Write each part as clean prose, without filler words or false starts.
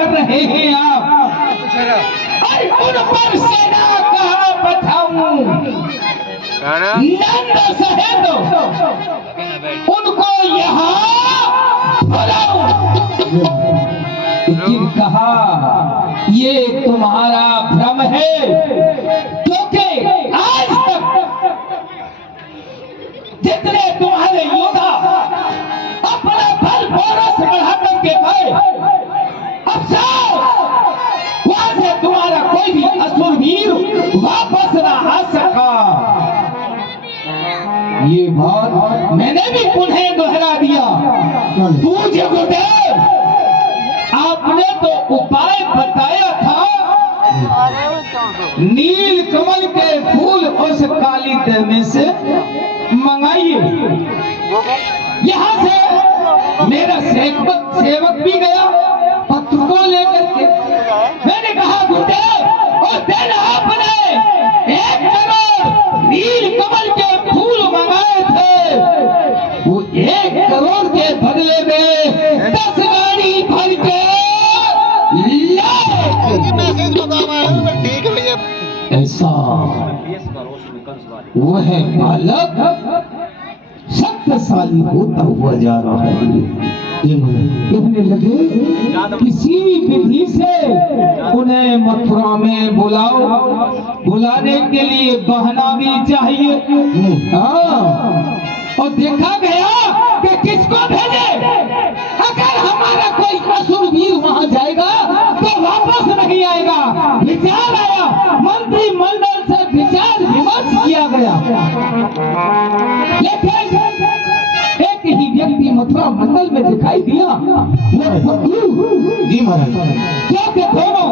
कर रहे हैं आप, उन पर सेना कहाँ पठाऊं? नंद सहित उनको यहाँ बुलाऊं। लेकिन कहा ये तुम्हारा भ्रम है, क्योंकि आज तक जितने तुम्हारे योद्धा अपना बल बोरस बढ़ा करके गए, अफसोस वहां से तुम्हारा कोई भी असुरवीर वापस न आ सका। ये बात मैंने भी पुनः दोहरा दिया। पूज्य गुरुदेव, आपने तो उपाय बताया था, नील कमल के फूल उस काली देव में से मंगाइए। यहाँ से मेरा सेवक भी गया पत्र को लेकर के। मैंने कहा गुरुदेव, और दिन आपने 1 करोड़ नील कमल के फूल मंगाए थे, वो 1 करोड़ के बदले में 10 गाड़ी भर के ऐसा वो है बालक शक्तिशाली होता हुआ जा रहा है। कहने लगे किसी विधि से उन्हें मथुरा में बुलाओ, बुलाने के लिए बहाना भी चाहिए। और देखा गया कि किसको भेजे। अगर हमारा कोई असुरवीर वहां जाएगा तो वापस नहीं आएगा। विचार आया, मंत्रिमंडल से विचार विमर्श किया गया, लेकिन एक ही व्यक्ति मथुरा मंडल में दिखाई दिया, जी महाराज, क्योंकि दोनों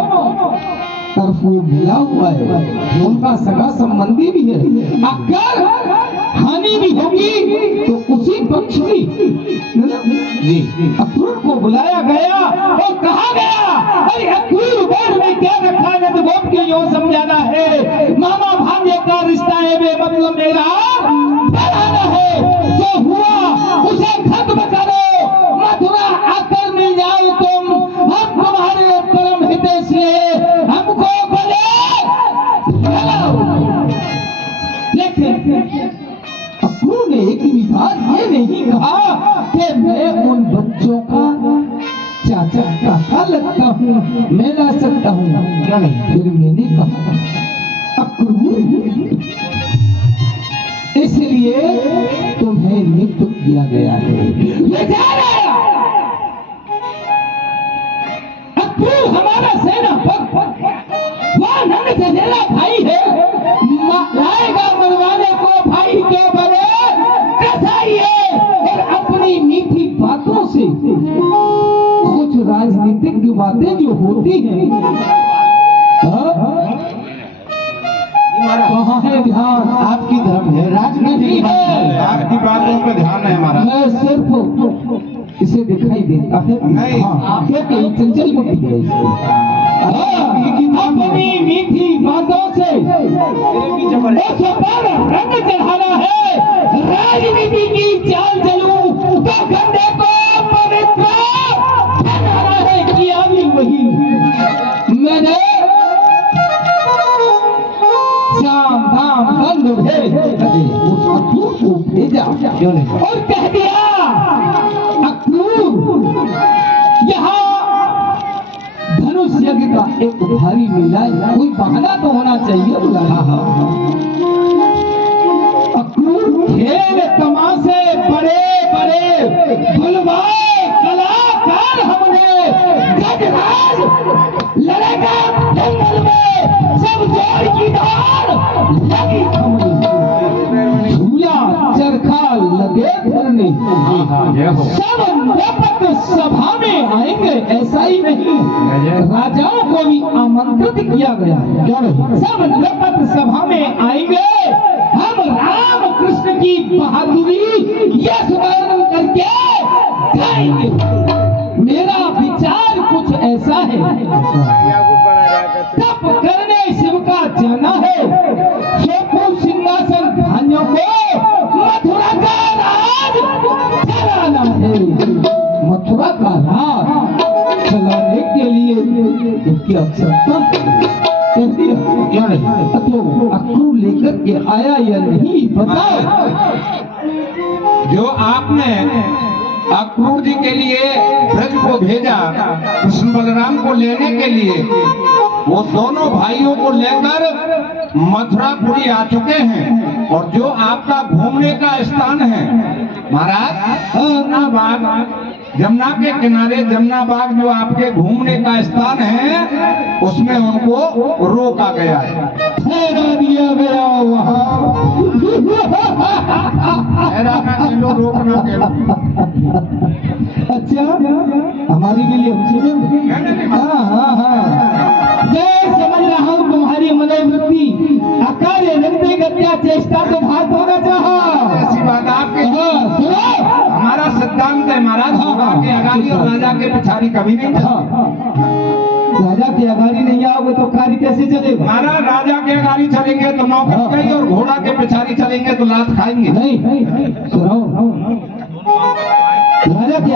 तरफ मिला हुआ है, उनका सगा संबंधी भी है। अगर हानि भी होगी तो उसी पक्ष की। जी अक्रूर को बुलाया गया और कहा गया, अरे अक्रूर बोर्ड में क्या रखा है? तो गोप की यूं समझाना है, मामा भांजे का रिश्ता है, वे मतलब मेरा बढ़ाना है। जो हुआ उसे खत्म करो, मथुरा आकर मिल जाओ तुम, हम तुम्हारे परम हितैषी है, हमको बोले। लेकिन अक्रूर ने एक भी बात ये नहीं कहा कि मैं उन बच्चों का चाचा काका लगता हूँ, मैं ला सकता हूँ, क्या नहीं। फिर मैंने कहा अक्रूर, इसलिए तुम्हें नियुक्त किया गया है। अक्रूर हमारा सेनापति, वह नंद सजेला भाई है, लाएगा मरवाने को भाई के बड़े कसाई है। और अपनी मीठी बातों से कुछ राजनीतिक बातें जो होती हैं, कहाँ है ध्यान? आपकी तरफ है, राजनीति है, आपकी बातों पर ध्यान है हमारा। मैं सिर्फ इसे दिखाई देता है, नहीं क्योंकि चंचल बुद्धि है इसको। अपनी मीठी बातों से उस पर रंग चढ़ाना है, राजनीति की चाल चलूं तो गंदे को पवित्र बनाना है। किया भी वही मैंने, शाम धाम बंद है, उस अक्रूर को भेजा और कह दिया, अक्रूर यहाँ धनुष यज्ञ का एक भारी मेला है, कोई बहाना तो होना चाहिए बुलाया। अक्रूर खेल तमाशे बड़े बड़े बुलवाए कलाकार हमने, गजराज लड़ेगा जंगल में, सब जोड़ की धार लगी हमने, झूला चरखा लगे फिरने, सब नपत सभा में आएंगे। ऐसा ही नहीं, राजाओं को भी आमंत्रित किया गया है, सब नपत सभा में आएंगे। हम राम कृष्ण की बहादुरी यश वर्णन करके गाएंगे। मेरा विचार कुछ ऐसा है, तप करने शिव का जाना है, सोपू सिंहासन भाइयों को मथुरा का राज चलाना है। मथुरा का राज चलाने के लिए उसकी आवश्यकता कहती है क्या नहीं, तो अक्रूर लेकर के आया या नहीं बताओ। जो आपने अक्रूर जी के लिए ब्रज को भेजा कृष्ण बलराम को लेने के लिए, वो दोनों भाइयों को लेकर मथुरापुरी आ चुके हैं। और जो आपका घूमने का स्थान है महाराज, जमुना बाग, जमुना के किनारे जमुना बाग जो आपके घूमने का स्थान है, उसमें उनको रोका गया है, ठहरा दिया गया वहाँ। रोकना गया। अच्छा हमारी के लिए हाँ हाँ हाँ, मैं समझ रहा हूँ तुम्हारी मनोवृत्ति अकार्य रखते गत्या चेष्टा तो भाग होना चाहा। ऐसी बात आपके हाँ, सुनो हमारा सिद्धांत है महाराज, घोड़ा के अगाड़ी और राजा के पिछाड़ी कभी नहीं था। राजा के अगाड़ी नहीं आओगे तो कार्य कैसे चलेगा? महाराज राजा के अगाड़ी चलेंगे तो नौकर गई, और घोड़ा के पिछाड़ी चलेंगे तो लात खाएंगे। नहीं सुनो, राजा के